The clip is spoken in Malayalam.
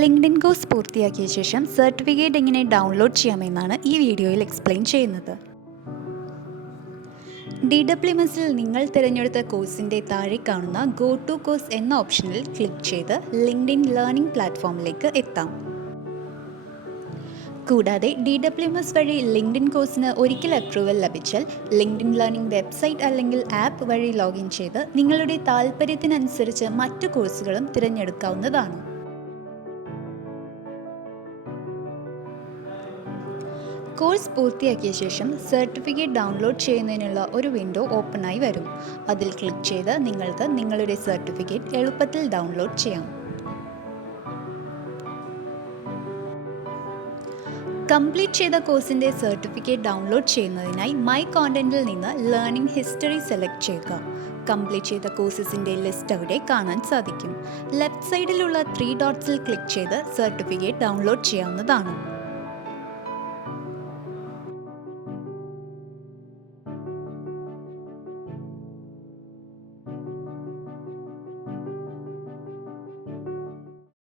ലിങ്ക്ഡ്ഇൻ കോഴ്സ് പൂർത്തിയാക്കിയ ശേഷം സർട്ടിഫിക്കറ്റ് എങ്ങനെ ഡൗൺലോഡ് ചെയ്യാമെന്നാണ് ഈ വീഡിയോയിൽ എക്സ്പ്ലെയിൻ ചെയ്യുന്നത്. DWMSൽ നിങ്ങൾ തിരഞ്ഞെടുത്ത കോഴ്സിൻ്റെ താഴെ കാണുന്ന ഗോ ടു കോഴ്സ് എന്ന ഓപ്ഷനിൽ ക്ലിക്ക് ചെയ്ത് ലിങ്ക്ഡ്ഇൻ ലേണിംഗ് പ്ലാറ്റ്ഫോമിലേക്ക് എത്താം. കൂടാതെ DWMS വഴി ലിങ്ക്ഡ്ഇൻ കോഴ്സിന് ഒരിക്കൽ അപ്രൂവൽ ലഭിച്ചാൽ ലിങ്ക്ഡ്ഇൻ ലേണിംഗ് വെബ്സൈറ്റ് അല്ലെങ്കിൽ ആപ്പ് വഴി ലോഗിൻ ചെയ്ത് നിങ്ങളുടെ താൽപ്പര്യത്തിനനുസരിച്ച് മറ്റു കോഴ്സുകളും തിരഞ്ഞെടുക്കാവുന്നതാണ്. കോഴ്സ് പൂർത്തിയാക്കിയ ശേഷം സർട്ടിഫിക്കറ്റ് ഡൗൺലോഡ് ചെയ്യുന്നതിനുള്ള ഒരു വിൻഡോ ഓപ്പണായി വരും. അതിൽ ക്ലിക്ക് ചെയ്ത് നിങ്ങൾക്ക് നിങ്ങളുടെ സർട്ടിഫിക്കറ്റ് എളുപ്പത്തിൽ ഡൗൺലോഡ് ചെയ്യാം. കംപ്ലീറ്റ് ചെയ്ത കോഴ്സിൻ്റെ സർട്ടിഫിക്കറ്റ് ഡൗൺലോഡ് ചെയ്യുന്നതിനായി മൈ കോണ്ടന്റിൽ നിന്ന് ലേണിംഗ് ഹിസ്റ്ററി സെലക്ട് ചെയ്യുക. കംപ്ലീറ്റ് ചെയ്ത കോഴ്സസിൻ്റെ ലിസ്റ്റ് അവിടെ കാണാൻ സാധിക്കും. ലെഫ്റ്റ് സൈഡിലുള്ള 3 ഡോട്ട്സിൽ ക്ലിക്ക് ചെയ്ത് സർട്ടിഫിക്കറ്റ് ഡൗൺലോഡ് ചെയ്യാവുന്നതാണ്.